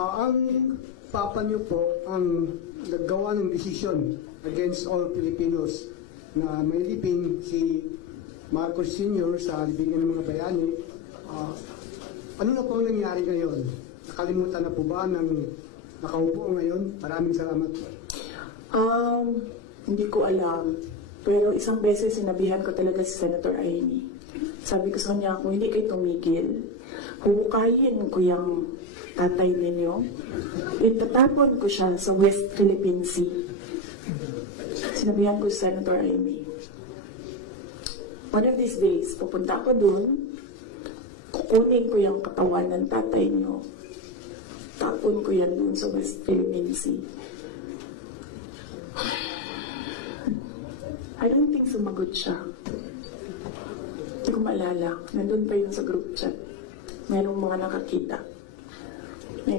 Ang papa niyo po ang naggawa ng desisyon against all Filipinos na may libing si Marcos Sr. sa libingan ng mga bayani. Ano na po ang nangyari ngayon? Nakalimutan na po ba ng nakaupo ngayon? Maraming salamat po. Hindi ko alam. Pero isang beses sinabihan ko talaga si Senator Amy. Sabi ko sa kanya, kung hindi kayo tumigil, huhukayin ko yung tatay ninyo. Itatapon ko siya sa West Philippine Sea. Sinabihan ko si Senator Amy. One of these days, pupunta ako dun, kukunin ko yung katawan ng tatay niyo. Tapon ko yan dun sa West Philippine Sea. I don't think sumagot siya. Hindi ko maalala. Nandun pa yun sa group chat. Merong mga nakakita.